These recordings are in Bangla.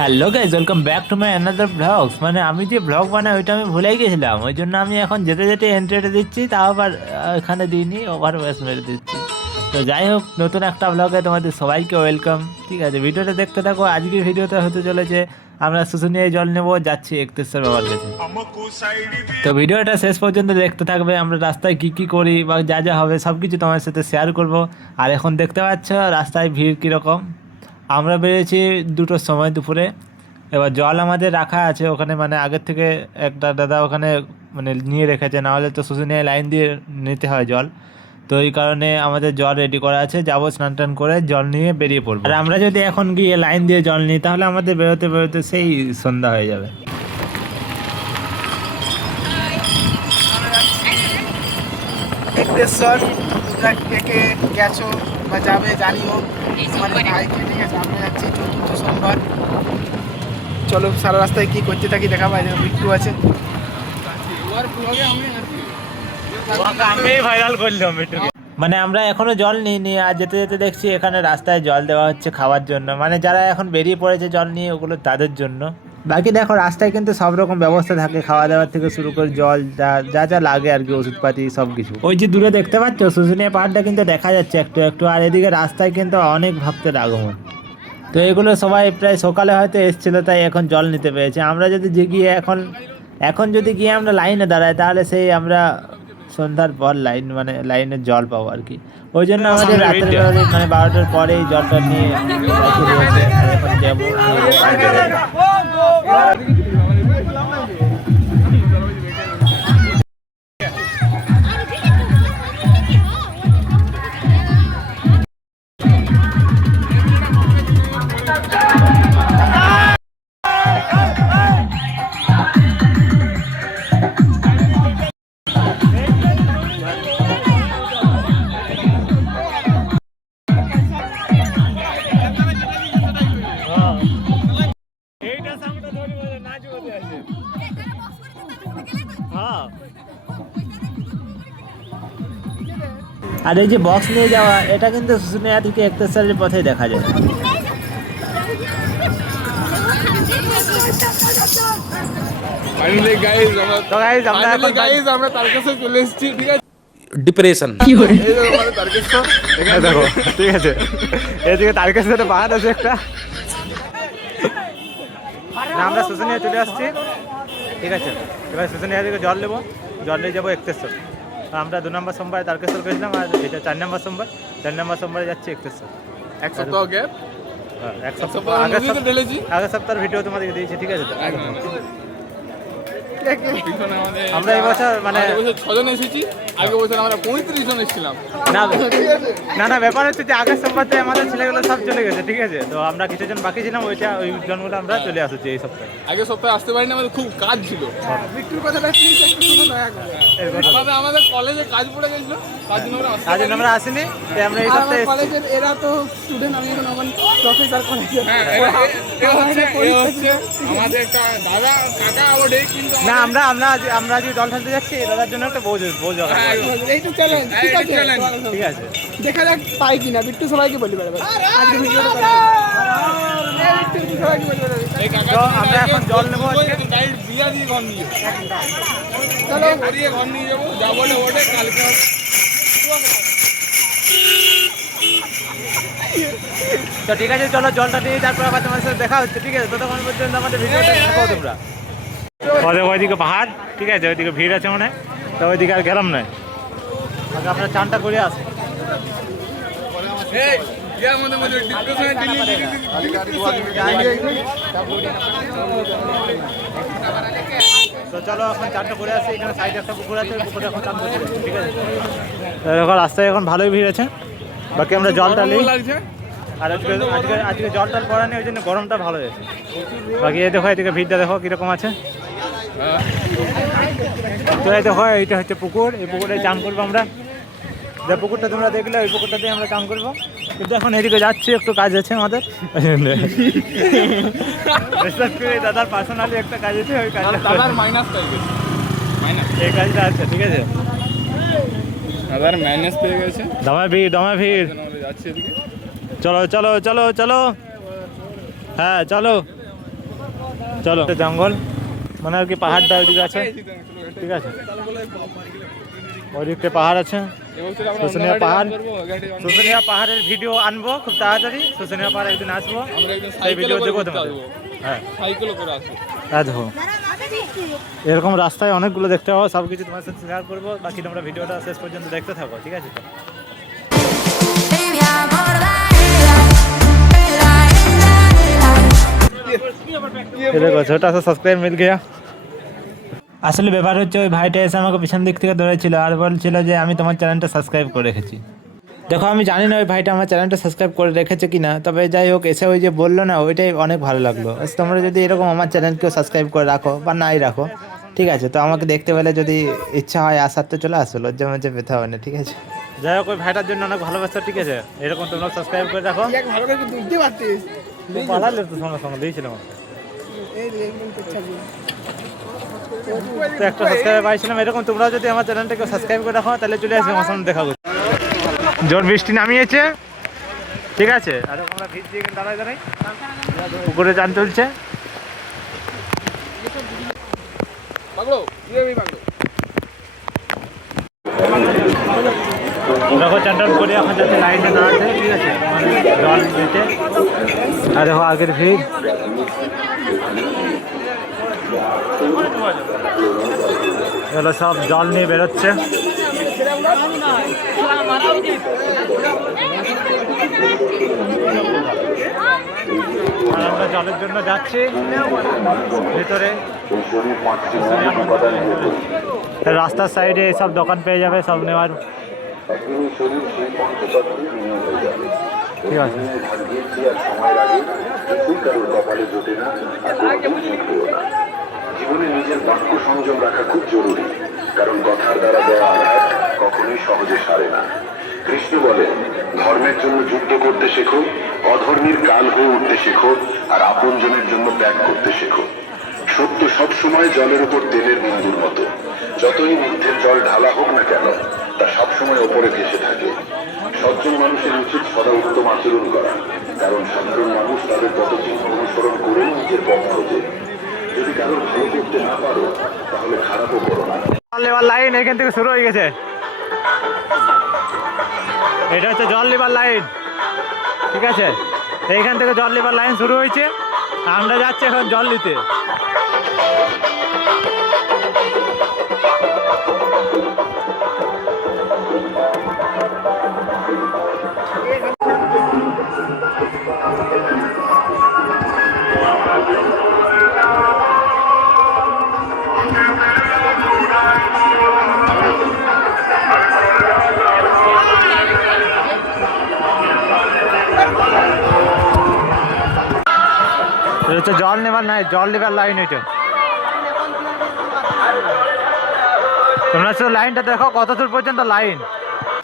Hello guys, welcome back to my another blogs. মানে আমি যে ব্লগ বানাই ওইটা আমি ভুলেই গেছিলাম, ওই জন্য আমি এখন যেতে যেতে এন্ট্রিটা দিচ্ছি, তাও আবার এখানে দিইনি, ওভার ভয়েস মেরে দিচ্ছি। তো যাই হোক, নতুন একটা ব্লগে তোমাদের সবাইকে ওয়েলকাম। ঠিক আছে, ভিডিওটা দেখতে থাকো। আজকের ভিডিওটা হতে চলেছে আমরা শুশুনিয়ায় জল নেবো, যাচ্ছি একতেশ্বর বাবার কাছে। তো ভিডিওটা শেষ পর্যন্ত দেখতে থাকবে। আমরা রাস্তায় কি কি করি বা যা যা হবে সব কিছু তোমার সাথে শেয়ার করব। আর এখন দেখতে পাচ্ছ রাস্তায় ভিড় কীরকম। আমরা বেরিয়েছি 2টোর সময় দুপুরে। এবার জল আমাদের রাখা আছে ওখানে, মানে আগের থেকে একটা দাদা ওখানে মানে নিয়ে রেখেছে, না হলে তো শুশুনিয়ায় লাইন দিয়ে নিতে হয় জল। তো এই কারণে আমাদের জল রেডি করা আছে, যাবো স্নান টান করে জল নিয়ে বেরিয়ে পড়বো। আর আমরা যদি এখন গিয়ে লাইন দিয়ে জল নিই তাহলে আমাদের বেরোতে বেরোতে সেই সন্ধ্যা হয়ে যাবে। একটেশ্বর থেকে গেছো বা যাবে জানিও আমাদের ভাইকে, ঠিক আছে? আমরা যাচ্ছি 4th সোমবার। চলো সারা রাস্তায় কি করতে থাকি দেখা পাই। বিট্টু আছে, আমি ভাইরাল করলাম এটুকু। মানে আমরা এখনো জল নিইনি, আর যেতে যেতে দেখছি এখানে রাস্তায় জল দেওয়া হচ্ছে খাওয়ার জন্য, মানে যারা এখন বেরিয়ে পড়েছে জল নিয়ে ওগুলো তাদের জন্য। বাকি দেখো রাস্তায় কিন্তু সব রকম ব্যবস্থা থাকে, খাওয়া দাওয়ার থেকে শুরু করে জল যা যা যা লাগে আর কি, ওষুধপাতি সব কিছু। ওই যে দূরে দেখতে পাচ্ছ শুশুনিয়া পাহাড়টা কিন্তু দেখা যাচ্ছে একটু একটু, আর এদিকে রাস্তায় কিন্তু অনেক ভক্তের আগমন। তো এগুলো সবাই প্রায় সকালে হয়তো এসেছিল, তাই এখন জল নিতে পেরেছে। আমরা যদি গিয়ে এখন যদি গিয়ে আমরা লাইনে দাঁড়াই তাহলে সেই আমরা সন্ধ্যার পর লাইনের জল পাবো আর কি। ওই জন্য আমাদের রাতের বেলা মানে 12টার পরেই জলটা নিয়ে শুরু হয়েছে। আর এখন যাবো। আর এই যে বক্স নিয়ে যাওয়া, এটা কিন্তু শুশুনিয়া থেকে একতেশ্বরের পথে দেখা যায়। আমরা তারকেশ্বর চলে এসেছি, ঠিক আছে? ডিপ্রেশন তারকেশ্বর দেখো, ঠিক আছে, এদিকে তারকেশ্বরে পাহাড় আছে একটা। না, আমরা শুশুনিয়া চলে আসছি, ঠিক আছে। এবার শুশুনিয়া থেকে জল নেবো, জল নিয়ে যাবো একতেশ্বর। আমরা 2 নম্বর সোমবারে তারকেশ্বর গেছিলাম, আর এটা 4 নম্বর সোমবার। 4 নম্বর সোমবারে যাচ্ছি একতেশ্বর। এক সপ্তাহ গ্যাপ, এক সপ্তাহ আগের সপ্তাহের ভিডিও তোমাদেরকে দিয়েছি, ঠিক আছে। আমরা এই বছর মানে 6 জন এসেছি, আগের বছর আমরা 35 জন এসেছিলাম। না ব্যাপার হচ্ছে যে আগের সপ্তাহে আমাদের ছেলেগুলো সব চলে গেছে, ঠিক আছে। তো আমরা কিছুজন বাকি ছিলাম, ওই জনগুলো আমরা চলে আসছি এই সপ্তাহে। আগের সপ্তাহে আসতে পারিনি, আমাদের খুব কাজ ছিল। বিট্টুর কথাটা প্লিজ একটু শুনো দয়া করে। আমাদের কলেজে কাজ পড়ে গেছিল, তার জন্য আমরা আসিনি। তাই আমরা এই সপ্তাহে কলেজের এরা তো স্টুডেন্ট, আমি এখন প্রফেসর কলেজে। আমাদের একটা দাদা কাকা ওডে, কিন্তু না আমরা যে জল ঢালতে যাচ্ছি দাদার জন্য একটা বোঝ এইটুকু চ্যালেঞ্জ, ঠিক আছে? ঠিক আছে, দেখা যাক পাই কিনা। বিট্টু সবাইকে বলি পারবে আজকে ভিডিওটা করে। তো আমরা এখন জল নেবো আজকে। চলো হারিয়ে ঘর নিয়ে যাবো, যাবো ওটে কালকে। তো ঠিক আছে, চলো জলটা নিয়ে তারপর আবার তোমার সাথে দেখা হচ্ছে, ঠিক আছে। ততক্ষণ পর্যন্ত আমাদের ভিডিওটা দেখো তোমরা। ওইদিকে পাহাড়, ঠিক আছে, ওইদিকে ভিড় আছে মনে হয়, তো ওইদিকে আর গেলাম নয়। আপনার চানটা করে আসে। তো চলো এখন চানটা করে আসি। এখানে সাইডে একটা পুকুর আছে, পুকুরে এখন চান করতে, ঠিক আছে। এখন রাস্তায় এখন ভালোই ভিড় আছে। বাকি আমরা জলটা নিই। আর আজকে জলটা পড়া নেই, ওই জন্য গরমটা ভালো হয়েছে। বাকি এই দেখো এদিকে ভিড়টা দেখো কীরকম আছে। তো এই দেখো এইটা হচ্ছে পুকুর, এই পুকুরে চান করবো আমরা। যে পুকুরটা তোমরা দেখলে ওই পুকুরটাতে আমরা চান করবো, কিন্তু এখন এদিকে যাচ্ছি, একটু কাজ আছে আমাদের। দাদার পার্সোনালি একটা কাজ আছে, ওই কাজটা এই কাজটা আছে, ঠিক আছে। দাদার ম্যানেজ পেয়ে গেছে। দমে ভিড় যাচ্ছে এদিকে। চলো চলো চলো চলো, হ্যাঁ চলো। চলো জঙ্গল মানে আর কি পাহাড়টা ওইদিকে আছে, ঠিক আছে ওইদিকে পাহাড় আছে, শুশুনিয়া পাহাড়। শুশুনিয়া পাহাড়ের ভিডিও আনবো খুব তাড়াতাড়ি, শুশুনিয়া পাহাড় একদিন আসবো, সেই ভিডিও দেবো তোমাদের। হ্যাঁ দেখো এরকম রাস্তায় অনেকগুলো দেখতে পাবো, সব কিছু তোমার সাথে শেয়ার করবো, বাকি তোমরা ভিডিওটা শেষ পর্যন্ত দেখতে থাকো, ঠিক আছে? দেখো ছোটা সা সাবস্ক্রাইব মিল গিয়া। আসলে ব্যাপার হচ্ছে ওই ভাইটা এসে আমাকে পিছন দিক থেকে ধরেছিল আর বলছিল যে আমি তোমার চ্যানেলটা সাবস্ক্রাইব করে রেখেছি। দেখো আমি জানি না ওই ভাইটা আমার চ্যানেলটা সাবস্ক্রাইব করে রেখেছে কিনা, তবে যাই হোক এসে ওই যে বললো না, ওইটাই অনেক ভালো লাগলো। তোমরা যদি এরকম আমার চ্যানেলকেও সাবস্ক্রাইব করে রাখো বা নাই রাখো, ঠিক আছে, তো আমাকে দেখতে পেলে যদি ইচ্ছা হয় আসার তো চলে আসো, লজ্জা মজ্জা পেতে হবে না, ঠিক আছে? যাই হোক ওই ভাইটার জন্য অনেক ভালোবাসা, ঠিক আছে? এরকম তোমরা সাবস্ক্রাইব করে রাখো। ভালো করে দুধতে পারতিস, পালালে তো সঙ্গে সঙ্গে দিয়েছিলাম তো একটা সাবস্ক্রাইব পাইছিলাম। এরকম তোমরা যদি আমার চ্যানেলটাকে সাবস্ক্রাইব করে রাখো তাহলে চলে আসবে আমার সামনে দেখা করতে। জোর বৃষ্টি নামিয়েছে, ঠিক আছে, আর আমরা ভিজছি এখানে দাঁড়াই দাঁড়াই, পুকুরে চান চলছে। দেখো চান টান করে এখন যাতে লাইনে না আছে, ঠিক আছে, মানে জল দিতে। আর দেখো আগের ভিড়, এগুলো সব জল নিয়ে বেরোচ্ছে। আর আমরা জলের জন্য যাচ্ছি ভিতরে। রাস্তার সাইডে সব দোকান পেয়ে যাবে সব নেওয়ার, ঠিক আছে? জীবনে নিজের বাক্য সংযম রাখা খুব জরুরি, কারণ কথার দ্বারা দেওয়া আঘাত কখনোই সহজে সারে না। কৃষ্ণ বলেন, ধর্মের জন্য যুদ্ধ করতে শেখো, অধর্মীর কাল হয়ে উঠতে শেখো, আর আপনজনের জন্য ত্যাগ করতে শেখো। সত্য সবসময় জলের উপর তেলের বিন্দুর মতো, যতই মিথ্যের জল ঢালা হোক না কেন তা সবসময় ওপরে ভেসে থাকে। সজ্জন মানুষের উচিত সদা উত্তম আচরণ করা, কারণ সাধারণ মানুষ তাদের পদচিহ্ন অনুসরণ করে নিজের পথ খোঁজে। যদি কারোর ভালো করতে না পারো তাহলে খারাপও করো না। জল নেবার লাইন এখান থেকে শুরু হয়ে গেছে, এটা হচ্ছে জল নেবার লাইন, ঠিক আছে? এইখান থেকে জল নেবার লাইন শুরু হয়েছে, আমরা যাচ্ছি এখন জল নিতে। হচ্ছে জল নেবার নাই, জল নেবার লাইন এটা। তোমরা শুধু লাইনটা দেখো কত দূর পর্যন্ত লাইন।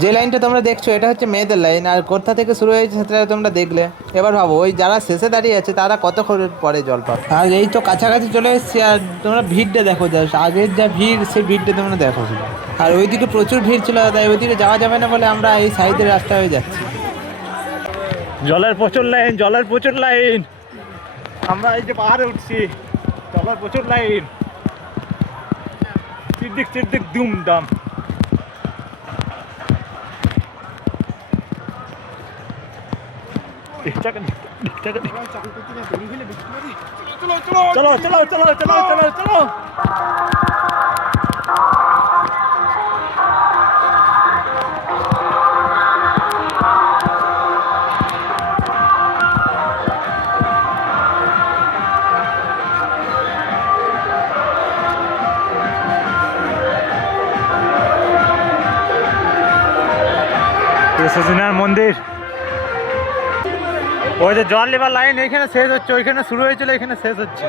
যে লাইনটা তোমরা দেখছো এটা হচ্ছে মেয়েদের লাইন, আর কোথা থেকে শুরু হয়েছে সেটা তোমরা দেখলে। এবার ভাবো ওই যারা শেষে দাঁড়িয়ে আছে তারা কতক্ষণ পরে জল পাবে। আর এই তো কাছাকাছি চলে এসেছি, আর তোমরা ভিড়টা দেখো, জাস্ট আগের যা ভিড় সেই ভিড়টা তোমরা দেখো শুধু। আর ওইদিকে প্রচুর ভিড় ছিল, তাই ওইদিকে যাওয়া যাবে না বলে আমরা এই সাইডের রাস্তা হয়ে যাচ্ছি। জলের প্রচুর লাইন, জলের প্রচুর লাইন। আমরা এই যে পাহাড়ে উঠছি, জলের প্রচুর লাইন, চিরদিক চিরদিক দুম দাম। চলো চলো চলো চলো চলো চলো। শুশুনিয়ার মন্দির, ওই যে জল নেবার লাইন এখানে শেষ হচ্ছে, ওইখানে শুরু হয়েছিল, এখানে শেষ হচ্ছে।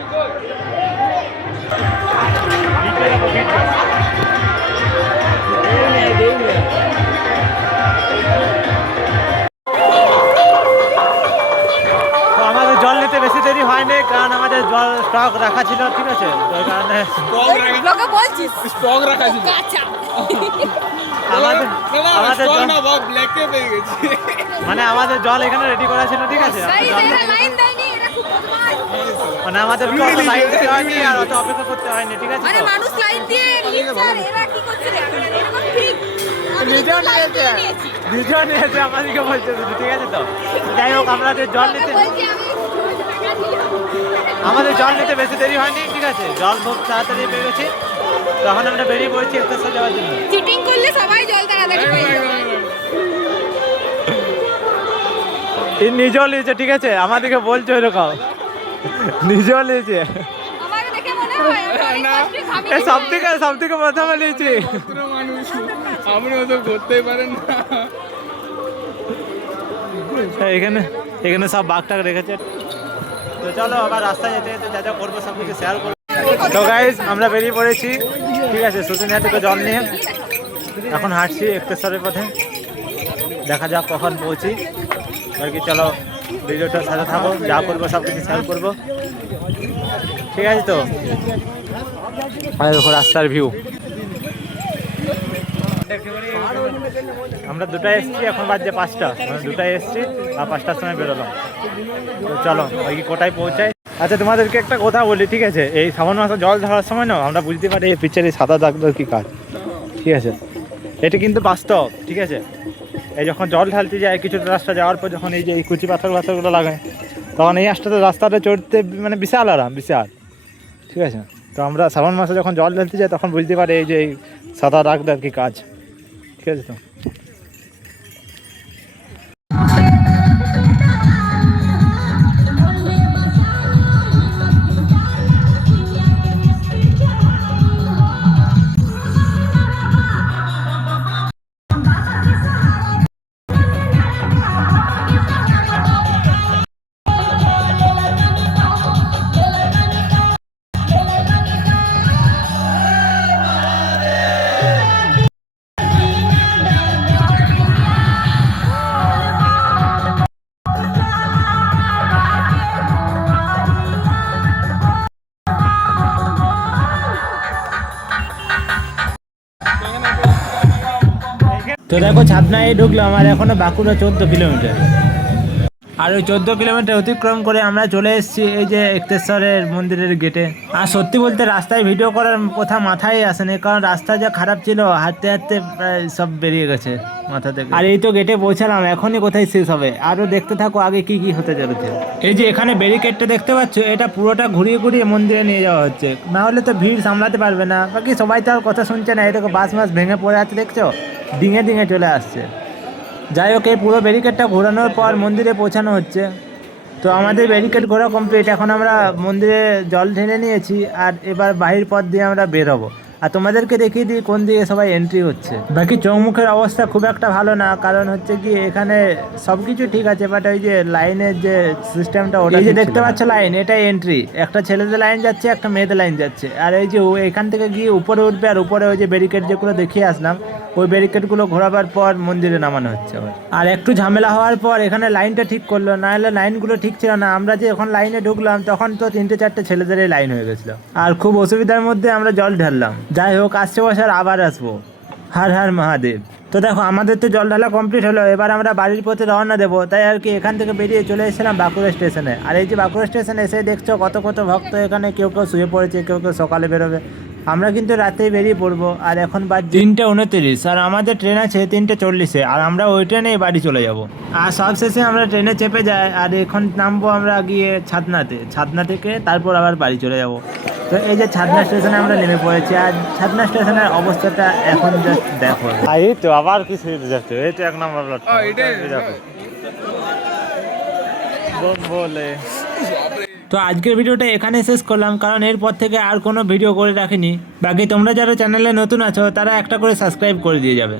আমাদের জল নিতে বেশি দেরি হয়নি, কারণ আমাদের জল স্টক রাখা ছিল, ঠিক আছে, ওই কারণে স্টক রাখা ছিল। মানে আমাদের জল এখানে রেডি করা ছিল, ঠিক আছে? মানে আমাদেরকে অত লাইন দিতে হয়নি আর অত অপেক্ষা করতে হয়নি, ঠিক আছে মানে তো? মানুষ লাইন দিয়ে নিচ্ছে আর এরা কি করছে রে? এরকম ঠিক আমি তো নিজেও লাইন দিয়ে নিয়েছে, নিয়েছি। নিজেও নিয়েছে, আমাদেরকে বলছে শুধু, ঠিক আছে তো? যাই হোক, আমরা যে জল নিতে, বলছি আমি টাকা দিলাম। আমাদের জল নিতে বেশি দেরি হয়নি, ঠিক আছে? জল খুব তাড়াতাড়ি পেয়ে গেছি, তখন আমরা বেরিয়ে পড়েছি এক্সারসাইজ যাওয়ার জন্য। চিটিং করলে সবাই জল তাড়াতাড়ি পেয়ে যাবে। নিজেও নিয়েছে, ঠিক আছে? আমাদেরকে বলছে এরকম, নিজেও নিয়েছে। আমাকে দেখে মনে হয় আমরা অনেক কষ্টে খাবি। সব থেকে প্রথমে নিয়েছি। মানুষ আপনিও তো করতেই পারেন না। এখানে সব বাঘটাকে রেখেছে। তো চলো আবার রাস্তায় যেতে যেতে যা যা করবো সব কিছু শেয়ার করবো। তো গাইজ আমরা বেরিয়ে পড়েছি, ঠিক আছে, শুশুনিয়া থেকে জল নিয়ে এখন হাঁটছি এক্তেশ্বরের পথে। দেখা যাক কখন পৌঁছি। আর কি চলো ভিডিওটার সাথে থাকো, যা করবো সব কিছু শেয়ার করবো, ঠিক আছে তো? আর দেখো রাস্তার ভিউ। আমরা দুটায় এসেছি, এখন বাজছে 5টা, মানে দুটায় এসেছি আর 5টার সময় বেরোলাম। তো চলো ওই কি কোটায় পৌঁছাই। আচ্ছা তোমাদেরকে একটা কথা বলি, ঠিক আছে? এই শ্রাবণ মাসে জল ঢালার সময় না আমরা বুঝতে পারি এই পিকচার এই সাদা দাগটার কি কাজ, ঠিক আছে? এটা কিন্তু বাস্তব, ঠিক আছে? এই যখন জল ঢালতে যায় কিছুটা রাস্তা যাওয়ার পর যখন এই যে এই কুচি পাথরগুলো লাগায়, তখন এই রাস্তাটা চড়তে মানে বিশাল আরাম, বিশাল, ঠিক আছে? তো আমরা শ্রাবণ মাসে যখন জল ঢালতে যাই তখন বুঝতে পারি এই যে এই সাদা দাগটার কি কাজ, ঠিক আছে তো? তো দেখো ছাদনায় ঢুকলাম আর এখনো বাঁকুড়া 14 কিলোমিটার, আর ওই 14 কিলোমিটার অতিক্রম করে আমরা চলে এসেছি এই যে এক্তেশ্বরের মন্দিরের গেটে। আর সত্যি বলতে রাস্তায় ভিডিও করার কথা মাথায় আসেনি, কারণ রাস্তা যা খারাপ ছিল, হাঁটতে হাঁটতে প্রায় সব বেরিয়ে গেছে মাথা থেকে। আর এই তো গেটে পৌঁছালাম, এখনই কোথায় শেষ হবে, আরও দেখতে থাকো আগে কি কি হতে চলেছে। এই যে এখানে ব্যারিকেডটা দেখতে পাচ্ছ, এটা পুরোটা ঘুরিয়ে ঘুরিয়ে মন্দিরে নিয়ে যাওয়া হচ্ছে, না হলে তো ভিড় সামলাতে পারবে না। বাকি সবাই তো আর কথা শুনছে না, এটাকে বাস ভেঙে পড়ে আছে দেখছো, ডিঙে ডিঙে চলে আসছে। যাই হোক, এই পুরো ব্যারিকেডটা ঘোরানোর পর মন্দিরে পৌঁছানো হচ্ছে। তো আমাদের ব্যারিকেড ঘোরা কমপ্লিট, এখন আমরা মন্দিরে জল ঢেলে নিয়েছি আর এবার বাহির পথ দিয়ে আমরা বের হবো। আর তোমাদেরকে দেখিয়ে দিই কোন দিকে সবাই এন্ট্রি হচ্ছে। বাকি চৌমুখের অবস্থা খুব একটা ভালো না, কারণ হচ্ছে কি এখানে সব কিছু ঠিক আছে, বাট ওই যে লাইনের যে সিস্টেমটা, ওটা যে দেখতে পাচ্ছ লাইন, এটাই এন্ট্রি। একটা ছেলেদের লাইন যাচ্ছে, একটা মেয়েদের লাইন যাচ্ছে। আর এই যে এখান থেকে গিয়ে উপরে উঠবে, আর উপরে ওই যে ব্যারিকেড যেগুলো দেখিয়ে আসলাম, ওই ব্যারিকেডগুলো ঘোরাবার পর মন্দিরে নামানো হচ্ছে আবার। আর একটু ঝামেলা হওয়ার পর এখানে লাইনটা ঠিক করলো, না হলে লাইনগুলো ঠিক ছিল না। আমরা যে এখন লাইনে ঢুকলাম তখন তো 3-4টে ছেলেদেরই লাইন হয়ে গেছিলো, আর খুব অসুবিধার মধ্যে আমরা জল ঢাললাম। যাই হোক, আসছে বছর আবার আসবো। হর হর মহাদেব। তো দেখো আমাদের তো জল ঢালা কমপ্লিট হলো, এবার আমরা বাড়ির পথে রওনা দেবো। তাই আর কি এখান থেকে বেরিয়ে চলে এসেছিলাম বাঁকুড়া স্টেশনে। আর এই যে বাঁকুড়া স্টেশনে এসে দেখছো কত কত ভক্ত এখানে, কেউ কেউ শুয়ে পড়েছে, কেউ কেউ সকালে বেরোবে। আমরা কিন্তু রাতেই বেরিয়ে পড়বো। আর এখন বাদ 3:29, আর আমাদের ট্রেন আছে 3:40-এ, আর আমরা ওই ট্রেনেই বাড়ি চলে যাব। আর সবশেষে আমরা ট্রেনে চেপে যাই, আর এখন নামবো আমরা গিয়ে ছাদনাতে, ছাদনা থেকে তারপর আবার বাড়ি চলে যাব। তো এই যে ছাদনা স্টেশনে আমরা নেমে পড়েছি, আর ছাদনা স্টেশনের অবস্থাটা এখন জাস্ট দেখো। এই তো আবার কি যাচ্ছে, এই তো 1 নম্বর বলে। তো আজকের ভিডিওটা এখানে শেষ করলাম, কারণ এরপর থেকে আর কোনো ভিডিও করে রাখিনি। বাকি তোমরা যারা চ্যানেলে নতুন আছো তারা একটা করে সাবস্ক্রাইব করে দিয়ে যাবে।